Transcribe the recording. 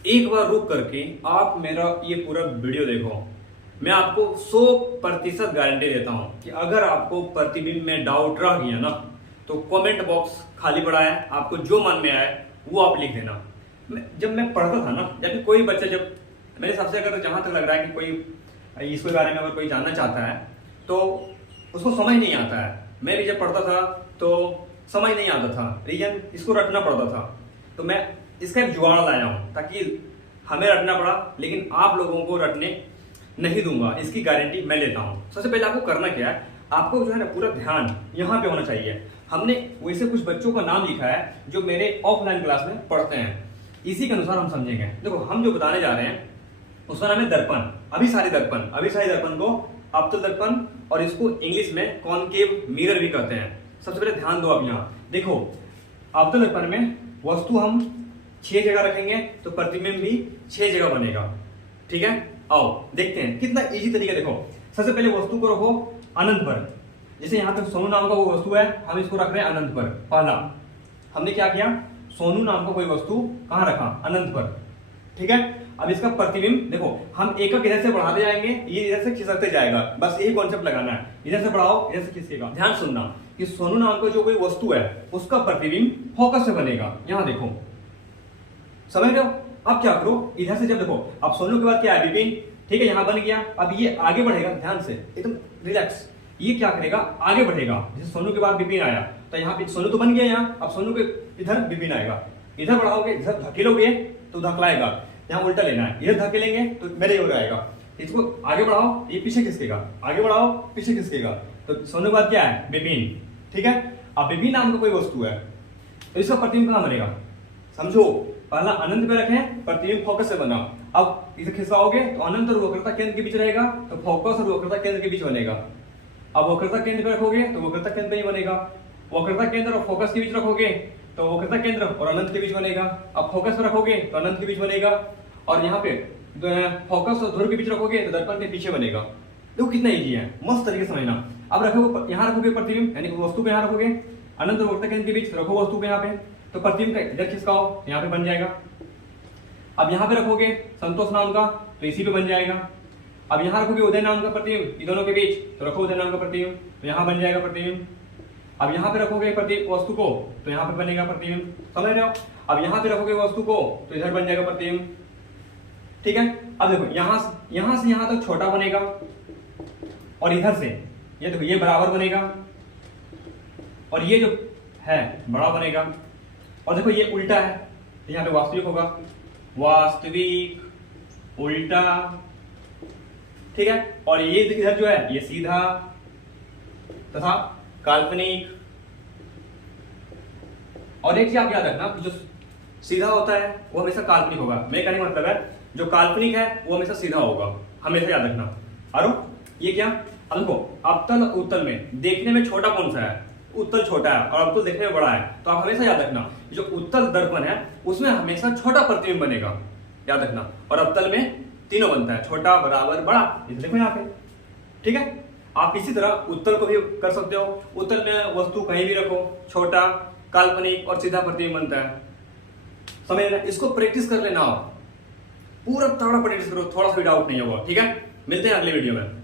एक बार रुक करके आप मेरा ये पूरा वीडियो देखो। मैं आपको 100% गारंटी देता हूं कि अगर आपको प्रतिबिंब में डाउट रह गया ना, तो कमेंट बॉक्स खाली पड़ा है, आपको जो मन में आए वो आप लिख देना। जब मैं पढ़ता था ना, या फिर कोई बच्चा, जब मेरे हिसाब से अगर जहां तक लग रहा है कि कोई इसके बारे में अगर कोई जानना चाहता है तो उसको समझ नहीं आता है। मैं भी जब पढ़ता था तो समझ नहीं आता था, रीजन इसको रटना पड़ता था। तो मैं इसका एक जुगाड़ लाया हूं ताकि हमें रटना पड़ा, लेकिन आप लोगों को रटने नहीं दूंगा, इसकी गारंटी मैं लेता हूं। सबसे पहले आपको करना क्या है, आपको जो है ना पूरा ध्यान यहाँ पे होना चाहिए। हमने वैसे कुछ बच्चों का नाम लिखा है जो मेरे ऑफलाइन क्लास में पढ़ते हैं, इसी के अनुसार हम समझेंगे। देखो हम जो बताने जा रहे हैं उसका नाम है दर्पण, अभिसारी दर्पण। अभिसारी दर्पण को अवतल दर्पण और इसको इंग्लिश में कॉनकेव मिरर भी कहते हैं। सबसे पहले ध्यान दो आप यहाँ देखो, अवतल दर्पण में वस्तु हम 6 जगह रखेंगे तो प्रतिबिंब भी 6 जगह बनेगा। ठीक है, आओ देखते हैं कितना इजी तरीका। देखो सबसे पहले वस्तु को रखो अनंत पर। जैसे यहाँ पे सोनू नाम का वो वस्तु है, हम इसको रख रहे हैं अनंत पर। पहला हमने क्या किया, सोनू नाम का कोई वस्तु कहाँ रखा, अनंत पर। ठीक है, अब इसका प्रतिबिंब देखो, हम एक इधर से बढ़ाते जाएंगे, ये इधर से खिसकते जाएगा। बस यही कॉन्सेप्ट लगाना है, इधर से बढ़ाओ इधर से खिसकेगा। ध्यान सुनना कि सोनू नाम का जो कोई वस्तु है उसका प्रतिबिंब फोकस से बनेगा। यहाँ देखो, समझ रहे हो। अब क्या करो, इधर से जब देखो, अब सोनू के बाद क्या है, विपिन। ठीक है, यहाँ बन गया। अब ये आगे बढ़ेगा, ध्यान से एकदम रिलैक्स। ये क्या करेगा, आगे बढ़ेगा। जैसे सोनू के बाद विपिन आया तो यहाँ पे सोनू तो बन गया यहाँ, अब सोनू के इधर विपिन आएगा। इधर बढ़ाओगे, इधर धकेलोगे तो धकलाएगा, यहाँ उल्टा लेना है। इधर धकेलेंगे तो मेरे हो जाएगा। इसको आगे बढ़ाओ, ये पीछे खिसकेगा, आगे बढ़ाओ पीछे खिसकेगा। तो सोनू के बाद क्या है, विपिन। ठीक है, अब विपिन नाम का कोई वस्तु है तो इसका प्रतिबिंब कहाँ बनेगा, समझो। पहला अनंत पे रखें, प्रतिबिंब फोकस से बना। अब इसे खिसकाओगे तो अनंत और वक्रता केंद्र के बीच रहेगा, तो फोकस और वक्रता केंद्र के बीच बनेगा। अब वक्रता केंद्र पे रखोगे तो वक्रता केंद्र पे ही बनेगा। वक्रता केंद्र और फोकस के बीच रखोगे तो वक्रता केंद्र और अनंत के बीच बनेगा। अब फोकस पे रखोगे तो अनंत के बीच बनेगा, और यहाँ पे फोकस और ध्रुव के बीच रखोगे तो दर्पण के पीछे बनेगा। देखो कितना इजी है, मस्त तरीके से समझना। अब रखो, यहाँ रखोगे प्रतिबिंब, यानी वस्तु पे यहाँ रखोगे, अनंत और वक्रता केंद्र के बीच रखो वस्तु पे यहाँ पे, तो प्रतिबिंब का इधर खिसकाओ यहाँ पे बन जाएगा। अब यहाँ पे रखोगे संतोष नाम का तो इसी पे बन जाएगा। अब यहाँ रखोगे उदय नाम का प्रतिबिंब, इन दोनों के बीच, तो रखो उदय नाम का प्रतिबिंब, तो यहाँ बन जाएगा प्रतिबिंब। अब यहाँ पे रखोगे वस्तु को तो यहाँ पे बनेगा प्रतिबिंब, समझ रहे हो। अब यहाँ पे रखोगे वस्तु को तो इधर बन जाएगा प्रतिबिंब। ठीक है, अब देखो यहाँ से यहाँ तक छोटा बनेगा, और इधर से ये देखो ये बराबर बनेगा, और ये जो है बड़ा बनेगा। और देखो ये उल्टा है तो यहाँ पे वास्तविक होगा, वास्तविक उल्टा। ठीक है, और ये इधर जो है ये सीधा तथा काल्पनिक। और एक चीज आप याद रखना, जो सीधा होता है वो हमेशा काल्पनिक होगा। मेरे कहने का मतलब है जो काल्पनिक है वो हमेशा सीधा होगा, हमेशा याद रखना। और ये क्या, अब देखो अवतल उत्तल में देखने में छोटा कौन सा है, उत्तल छोटा है और अवतल देखने में बड़ा है। तो आप हमेशा याद रखना जो उत्तल दर्पण है उसमें हमेशा छोटा प्रतिबिंब बनेगा, याद रखना। और अवतल में तीनों बनता है, छोटा बराबर बड़ा, इसे देखो यहाँ पे। ठीक है, आप इसी तरह उत्तल को भी कर सकते हो। उत्तल में वस्तु कहीं भी रखो, छोटा काल्पनिक और सीधा प्रतिबिंब बनता है, समझ लेना। इसको प्रैक्टिस कर लेना, आप पूरा तगड़ा प्रैक्टिस करो, थोड़ा सा भी डाउट नहीं होगा। ठीक है, मिलते हैं अगले वीडियो में।